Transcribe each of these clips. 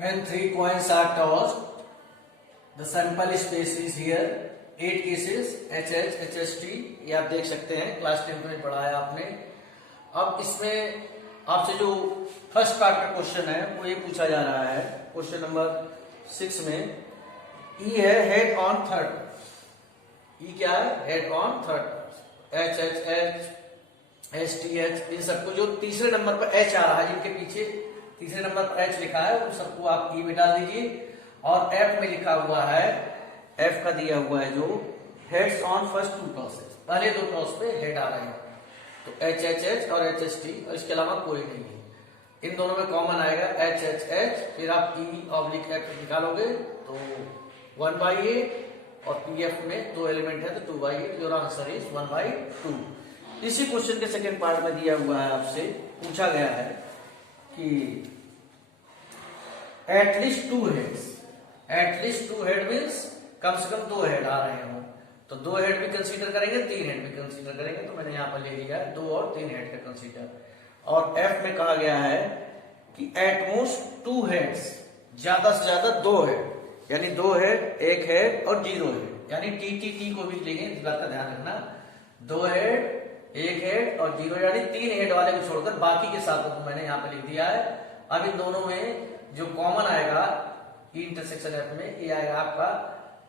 When 3 coins are tossed, the sample space is here. 8 cases HH, HHT, ये आप देख सकते हैं, क्लास 10 में पढ़ाया आपने। अब इसमें आपसे जो फर्स्ट पार्ट का क्वेश्चन है वो ये पूछा जा रहा है क्वेश्चन नंबर 6 में। ई है हेड ऑन थर्ड, ई क्या है? Head on third. H H H H T H, इन सबको जो तीसरे नंबर पर एच आ रहा है, जिनके पीछे तीसरे नंबर पर एच लिखा है उन सबको आप ई में डाल दीजिए। और एफ में लिखा हुआ है, एफ का दिया हुआ है जो हेड्स ऑन फर्स्ट 2 टॉसेस, पहले 2 टॉस पे हेड आ रहे हैं, तो एच एच एच और एच एच टी, और इसके अलावा कोई नहीं है। इन दोनों में कॉमन आएगा एच एच एच, फिर आप ई ऑब्लिक एफ निकालोगे तो 1/8, और पी एफ में 2 एलिमेंट है तो 2/8, योर आंसर इज 1/2। इसी क्वेश्चन के सेकेंड पार्ट में दिया हुआ है, आपसे पूछा गया है कि at least 2 heads, at least 2 head means कम से कम 2 हेड आ रहे हो, तो 2 हेड भी कंसीडर करेंगे, 3 हेड भी कंसीडर करेंगे, तो मैंने यहां पर ले लिया है 2 और 3 हेड का कंसीडर। और एफ में कहा गया है कि एटमोस्ट 2 हेड्स, ज्यादा से ज्यादा 2 हेड, यानी 2 हेड, 1 हेड और 0 हेड, यानी टी टी टी को भी लेंगे, इस बात का ध्यान रखना। 2 हेड, 1 हेड और 0, यानी 3 हेड वाले को छोड़कर बाकी के साथ को मैंने यहाँ पे लिख दिया है। अब इन दोनों में जो कॉमन आएगा ई इंटरसेक्शन एफ में, ये आएगा आपका,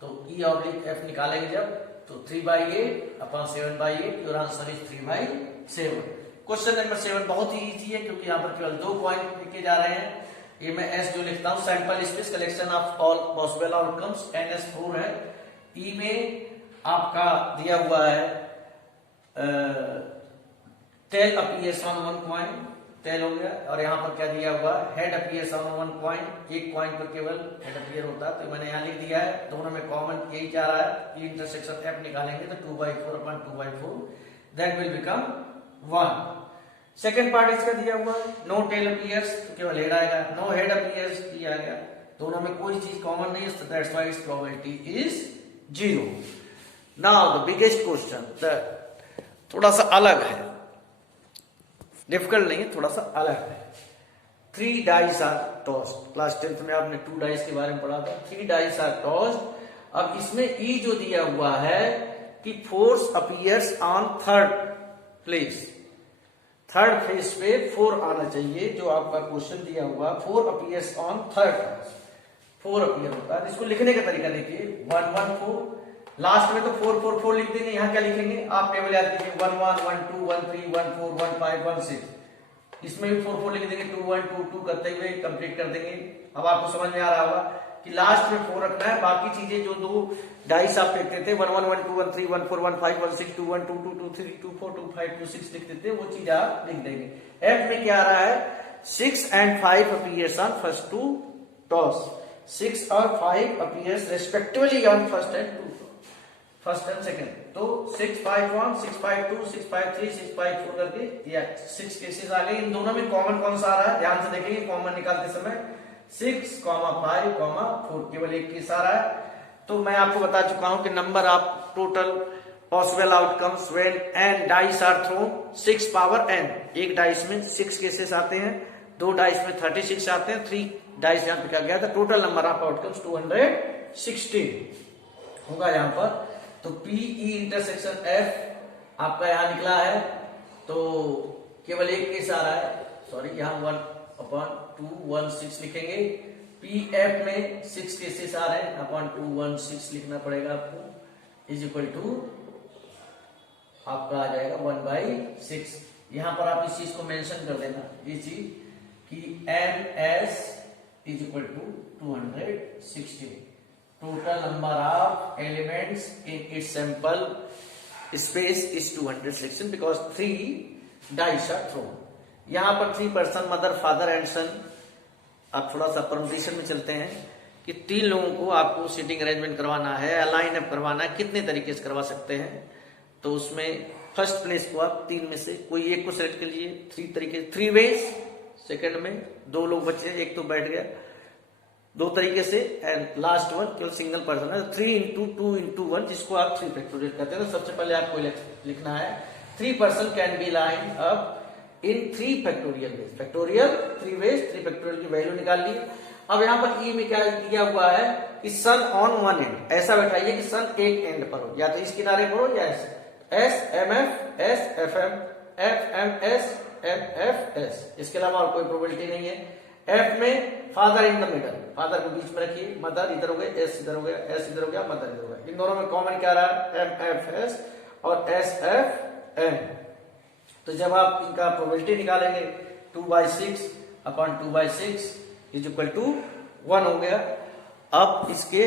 तो ई ऑब्लिक एफ निकालेंगे जब, तो 3/8 upon 7/8, your answer is 3/7। Question number 7 बहुत ही इजी है, क्योंकि यहाँ पर केवल 2 पॉइंट लिखे जा रहे हैं। ये मैं एस जो लिखता हूँ, sample space collection of all possible outcomes, NS4 है। ई में आपका दिया हुआ है tail appears on 1 coin, tail हो गया, और यहाँ पर क्या दिया हुआ है, head appears on 1 coin, 1 coin पर केवल हेड अपीयर होता है, तो मैंने यहाँ लिख दिया है। दोनों में कॉमन यही जा रहा है, ई इंटरसेक्शन एफ निकालेंगे तो 2/4 upon 2/4, that will become 1। Second part इसका दिया हुआ है, नो टेल अपीयर्स, तो केवल हेड आएगा, नो हेड अपीयर्स किया गया, दोनों में कोई चीज कॉमन नहीं है, तो that's why it's probability is 0। Now the biggest question, थोड़ा सा अलग है, डिफिकल्ट नहीं है, थोड़ा सा अलग है। 3 dice are tossed, class 10th में आपने 2 डाइस के बारे में पढ़ा था। 3 डाइस आर टॉस्ड। अब इसमें ई जो दिया हुआ है कि force appears on third place, third phase पे 4 आना चाहिए, जो आपका क्वेश्चन दिया हुआ 4 अपीयर्स ऑन थर्ड, 4 अपीयर होता है। इसको लिखने का तरीका देखिए, 1 1 4, लास्ट में तो 4 4 4 लिख देंगे। यहाँ क्या लिखेंगे, आप टेबल याद कीजिए, 1 1 1 2 1 3 1 4 1 5 1 6, इसमें भी 4 4 लिख देंगे, 2 1 2 2 करते हुए कंप्लीट कर देंगे। अब आपको समझ में आ रहा होगा कि लास्ट में 4 रखना है, बाकी चीजें जो 2 डाइस आप फेंकते थे, 1 1 1 2 1 3 1 4 1 5 1 6 2 1 2 2 2 3 2 4 2 5 2 6 लिख देते, वो चीज आप लिख देंगे। एफ में क्या आ रहा है, 6 and 5 appears on first 2 toss, 6 और 5 appears respectively on first and second, तो 6 5 1 6 5 2 6 5 3 6 5 4 करके या 6 केसेस आ गए। इन दोनों में कॉमन कौन सा आ रहा है, ध्यान से देखेंगे कॉमन निकालते समय 6, 5, 4, केवल एक केस आ रहा है। तो मैं आपको बता चुका हूं कि number of total possible outcomes when n dice are thrown 6 power n, एक डाइस में 6 केसेस आते हैं, 2 डाइस में 36 आते हैं, 3 डाइस यहां पे क्या गया था, टोटल नंबर ऑफ आउटकम्स 216 होगा यहाँ पर। तो पी ई इंटरसेक्शन एफ आपका यहां निकला है, तो केवल एक केस आ रहा है, सॉरी यहां 1/216 लिखेंगे। पी एफ में 6 केसेस आ रहे हैं, 1/216 लिखना पड़ेगा आपको, इज इक्वल टू आपका आ जाएगा 1/6। यहां पर आप इस चीज को मेंशन कर देना, ये चीज कि N S is equal to 216, total number of elements in its sample space is 216 because 3 dice are thrown। यहां पर 3 पर्सन, मदर फादर एंड सन, आप थोड़ा सा परमुटेशन में चलते हैं कि 3 लोगों को आपको सीटिंग अरेंजमेंट करवाना है, अलाइन अप करवाना है, कितने तरीके से करवा सकते हैं। तो उसमें फर्स्ट प्लेस को आप 3 में से कोई एक को सिलेक्ट कर लीजिए, 3 तरीके, 3 वेज। सेकंड में 2 लोग बचे, एक तो बैठ गया, 2 तरीके से, एंड लास्ट वन केवल सिंगल पर्सन है, 3 into 2 into 1, जिसको आप 3 फैक्टोरियल कहते हैं। तो सबसे पहले आपको लिखना है 3 person can be line up in 3 factorial ways, factorial 3 ways, 3 factorial की वैल्यू निकाल ली। अब यहाँ पर ई में क्या दिया हुआ है कि सन ऑन वन एंड, ऐसा बैठाइए कि सन एक एंड पर हो, या तो इस किनारे पर हो या S M F S F M S M F S, इसके अलावा और कोई प्रोबेबिलिटी नहीं है। एफ में father in the middle, father को बीच में रखिए, मदर इधर हो गए, एस इधर हो गया, एस इधर हो गया, मदर इधर हो गया। इन दोनों में कॉमन क्या रहा है, एम एफ एस और एस एफ एम। तो जब आप इनका प्रोबेबिलिटी निकालेंगे 2/6 अपॉन 2/6 इज इक्वल टू 1 हो गया। अब इसके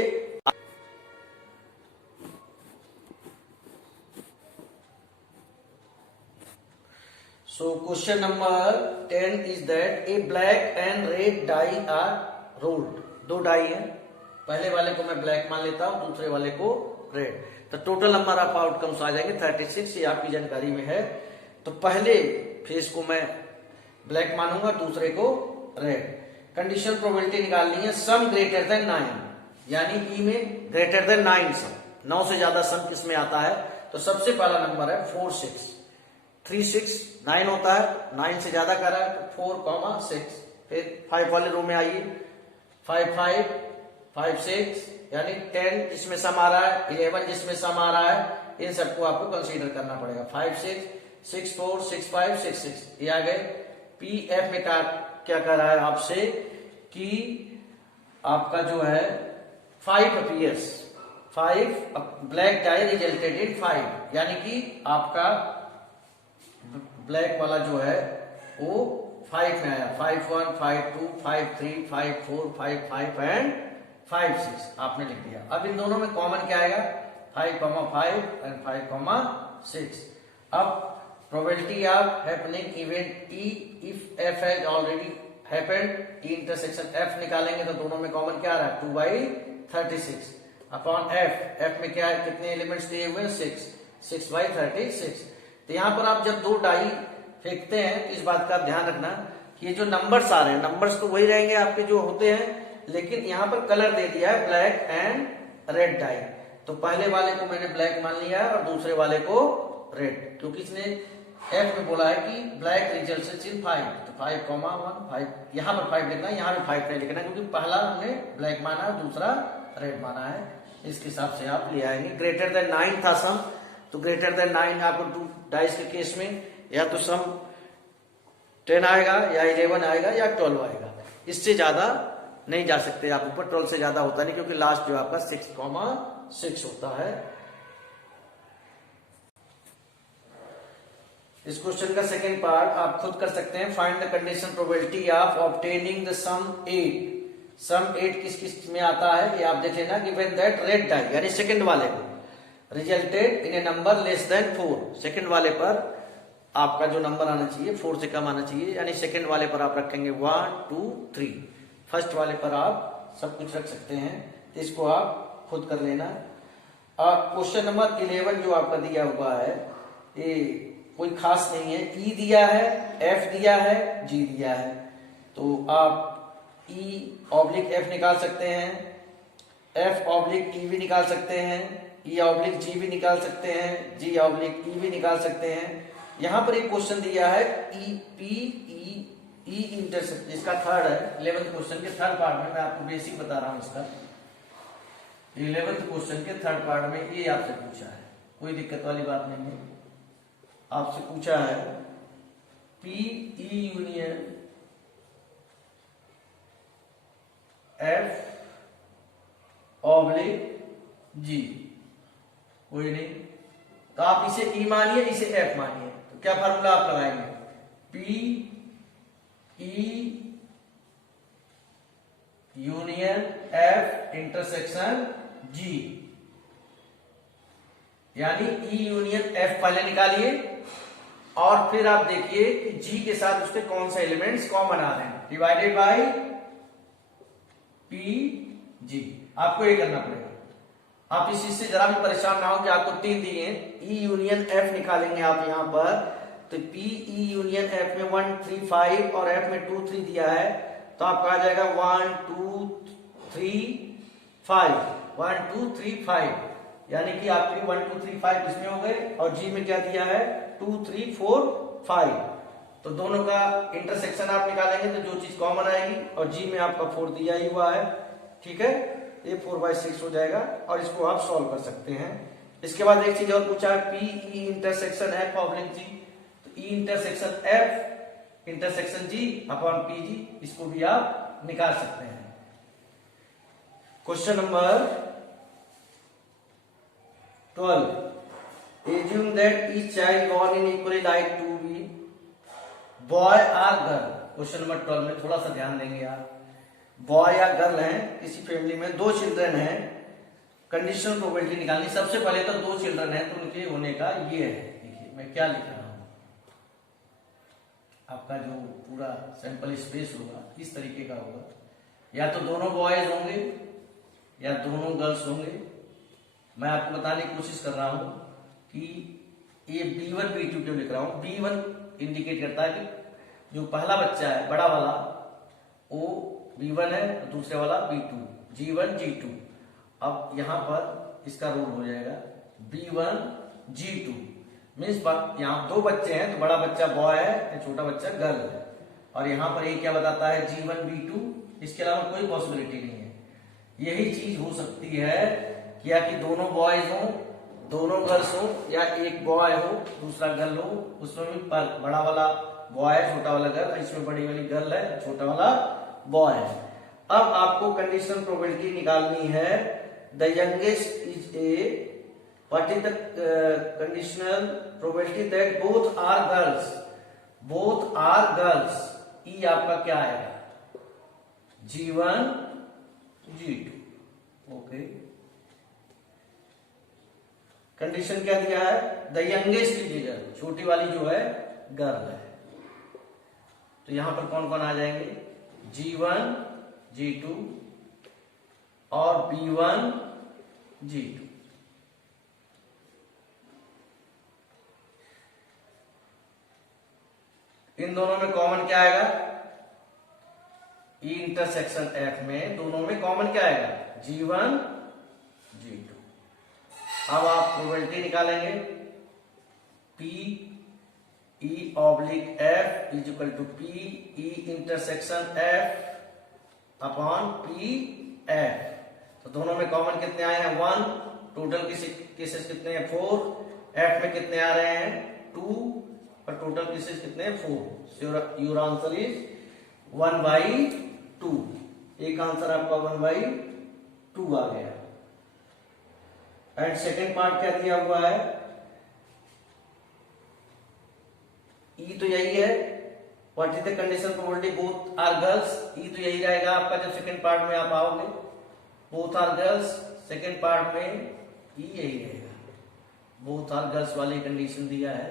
So question number 10 is that a black and red die are rolled. 2 die है, पहले वाले को मैं ब्लैक मान लेता हूं, दूसरे वाले को रेड। तो टोटल नंबर ऑफ आउटकम्स आ जाएंगे 36, ये आपकी जानकारी में है। तो पहले फेस को मैं ब्लैक मानूंगा, दूसरे को रेड। कंडीशन प्रोबेबिलिटी निकालनी है, सम ग्रेटर देन 9, यानी ई में ग्रेटर देन 9 सम, 9 से ज्यादा सम किस में आता है। तो सबसे पहला नंबर है 4 6 3 6 9 होता है, 9 से ज्यादा कर रहा है तो 4, 6। फिर 5 वाले रो में आइए, 5 5 5 6 यानी 10 जिसमें सम आ रहा है, 11 जिसमें सम आ रहा है, इन सबको आपको कंसीडर करना पड़ेगा। 5 6 6 4 6 5 6 6 ये आ गए। पी एफ में क्या कर रहा है आपसे कि आपका जो है 5 appears, 5 black dye resulted in 5, यानी कि आपका ब्लैक वाला जो है वो 5 में आया। 5 1 5 2 5 3 5 4 5 5 एंड 5 6 आपने लिख दिया। अब इन दोनों में कॉमन क्या आएगा, 5 5 एंड 5 6। अब probability of happening event E if F has already happened, E intersection F निकालेंगे तो दोनों में कॉमन क्या आ रहा है 2/36 अपॉन एफ। एफ में क्या है, कितने एलिमेंट्स दिए हुए हैं 6/36। तो यहां पर आप जब 2 डाई फेंकते हैं तो इस बात का ध्यान रखना कि ये जो नंबर्स आ रहे हैं, नंबर्स तो वही रहेंगे आपके जो होते हैं, लेकिन यहां पर कलर दे दिया है ब्लैक एंड रेड डाई। तो पहले वाले को मैंने ब्लैक मान लिया है और दूसरे वाले को रेड, क्योंकि इसने एफ में बोला है कि ब्लैक रिजल्ट्स इन 5, तो 5 1 5 यहां पर 5 लिखना है, यहां भी 5 नहीं लिखना है, क्योंकि पहला हमने ब्लैक माना है, दूसरा रेड माना है। इसके हिसाब से आप ले आएंगे। ग्रेटर देन 9 था सम, तो ग्रेटर देन 9 आपको 2 डाइस के केस में या तो सम 10 आएगा या 11 आएगा या 12 आएगा, इससे ज्यादा नहीं जा सकते आप ऊपर। 12 से ज्यादा होता नहीं, क्योंकि लास्ट जो आपका 6,6 होता है। इस क्वेश्चन का सेकेंड पार्ट आप खुद कर सकते हैं। Find the condition probability of obtaining the sum 8। Sum 8 किस किस में आता है ये आप देख लेना। गिवन दैट रेड डाई यानी सेकंड वाले को resulted in A number less than 4, second वाले पर आपका जो नंबर आना चाहिए 4 से कम आना चाहिए, यानी सेकंड वाले पर आप रखेंगे 1 2 3, फर्स्ट वाले पर आप सब कुछ रख सकते हैं। तो इसको आप खुद कर लेना। क्वेश्चन नंबर 11 जो आपका दिया हुआ है ये कोई खास नहीं है। ई दिया है, एफ दिया है, जी दिया है, तो आप ई ऑब्लिक एफ निकाल सकते हैं, एफ ऑब्लिक ई भी निकाल सकते हैं, ई ऑब्लिक जी भी निकाल सकते हैं, जी ऑब्लिक ई भी निकाल सकते हैं। यहां पर एक क्वेश्चन दिया है ई पी ई इंटरसेक्शन, इसका थर्ड है 11th क्वेश्चन के थर्ड पार्ट में। मैं आपको बेसिक बता रहा हूं इसका। 11th क्वेश्चन के थर्ड पार्ट में ये आपसे पूछा है, कोई दिक्कत वाली बात नहीं है। आपसे पूछा है P E union F oblique G, कोई नहीं, तो आप इसे ई मानिए, इसे एफ मानिए। तो क्या फार्मूला आप लगाएंगे, P E union F intersection G, यानी ई यूनियन एफ पहले निकालिए और फिर आप देखिए कि जी के साथ उसके कौन से एलिमेंट्स कॉमन आ रहे हैं, डिवाइडेड बाय पी जी। आपको ये करना पड़ेगा। आप इस चीज से जरा भी परेशान ना हो कि आपको 3 दिए, ई यूनियन एफ निकालेंगे आप यहां पर। तो पी ई यूनियन एफ में 1 3 5 और एफ में 2 3 दिया है, तो आपका आ जाएगा 1 2 3 5, 1 2 3 5, यानी कि आपके 1 2 3 5 इसमें हो गए। और जी में क्या दिया है 2 3 4 5, तो दोनों का इंटरसेक्शन आप निकालेंगे तो जो चीज कॉमन आएगी, और जी में आपका 4 दिया ही हुआ है, ठीक है, ये 4/6 हो जाएगा और इसको आप सॉल्व कर सकते हैं। इसके बाद एक चीज और पूछा है, P E intersection F oblique G, तो E intersection F intersection G upon P G, इसको भी आप निकाल सकते हैं। Question number 12, assume that each child born in equally like to be boy or girl। Question number 12 में थोड़ा सा ध्यान देंगे आप, बॉय या गर्ल हैं, किसी फैमिली में 2 चिल्ड्रन हैं, कंडीशनल प्रोबेबिलिटी निकालनी। सबसे पहले तो 2 चिल्ड्रन हैं तो उनके होने का ये है, देखिए मैं क्या लिख रहा हूं, आपका जो पूरा सैंपल स्पेस होगा इस तरीके का होगा, या तो दोनों बॉयज होंगे या दोनों गर्ल्स होंगे। मैं आपको बताने की कोशिश कर रहा हूं कि ये B1 B2 क्यों लिख रहा हूं। B1 इंडिकेट करता है कि जो पहला बच्चा है बड़ा वाला वो B1 है, दूसरे वाला B2, G1 G2। अब यहां पर इसका रूल हो जाएगा B1 G2, मीन्स यहाँ 2 बच्चे हैं तो बड़ा बच्चा बॉय है, छोटा बच्चा गर्ल है, और यहाँ पर ये क्या बताता है G1 B2, इसके अलावा कोई पॉसिबिलिटी नहीं है। यही चीज हो सकती है क्या कि दोनों बॉयज हो, दोनों गर्ल्स हो, या एक बॉय हो दूसरा गर्ल हो, उसमें भी बड़ा वाला बॉय है छोटा वाला गर्ल, इसमें बड़ी वाली गर्ल है छोटा वाला बॉय है। अब आपको कंडीशनल प्रोबेबिलिटी निकालनी है, the youngest is a, what is the conditional probability that both are girls, both are girls, E आपका क्या आएगा G1 G2, ओके। कंडीशन क्या दिया है, द यंगेस्ट इज गर्ल, छोटी वाली जो है गर्ल है, तो यहां पर कौन कौन आ जाएंगे, G1 G2 और B1 G2। इन दोनों में कॉमन क्या आएगा, ई इंटरसेक्शन एफ में दोनों में कॉमन क्या आएगा, G1 G2। अब आप प्रोबेबिलिटी निकालेंगे, P E oblique F is equal to P E intersection F upon P F। तो दोनों में कॉमन कितने आए हैं 1, टोटल केसेस कितने हैं 4, F में कितने आ रहे हैं 2, और टोटल केसेस कितने हैं 4। Your answer is 1/2। एक आंसर आपका 1/2 आ गया। एंड सेकेंड पार्ट क्या दिया हुआ है, ई तो यही है, what is the condition probability both are girls, E तो यही रहेगा आपका जब सेकेंड पार्ट में आप आओगे, both are girls, second part में ई यही रहेगा, बोथ आर गर्ल्स वाली कंडीशन दिया है।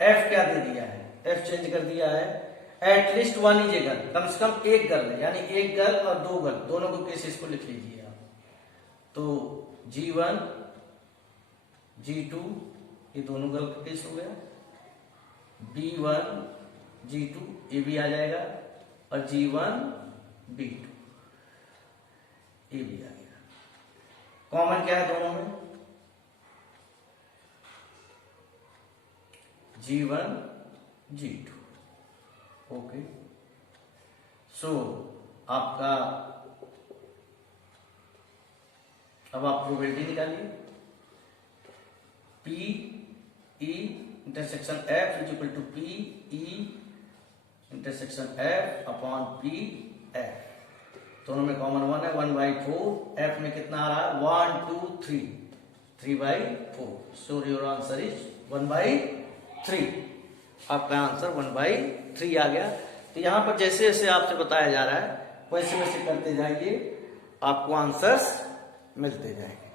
एफ क्या दे दिया है, एफ चेंज कर दिया है, एटलीस्ट 1 इज ए गर्ल, कम से कम एक गर्ल है, यानी एक गर्ल और 2 गर्ल, दोनों को केसेस को लिख लीजिए आप। तो G1 G2 ये दोनों गर्ल का केस हो गया, B1 G2 ये भी आ जाएगा, और G1 B2 ये भी आ गया। कॉमन क्या है दोनों में, G1 G2, ओके। सो आपका अब आप प्रोबेबिलिटी निकालिए, P E intersection F is equal to P E intersection F upon P F। दोनों में कॉमन 1 है, 1/4। F में कितना आ रहा है 1 2 3, 3/4। So your answer is 1/3। आपका आंसर 1/3 आ गया। तो यहां पर जैसे जैसे आपसे बताया जा रहा है वैसे वैसे करते जाइए, आपको आंसर्स मिलते जाएंगे।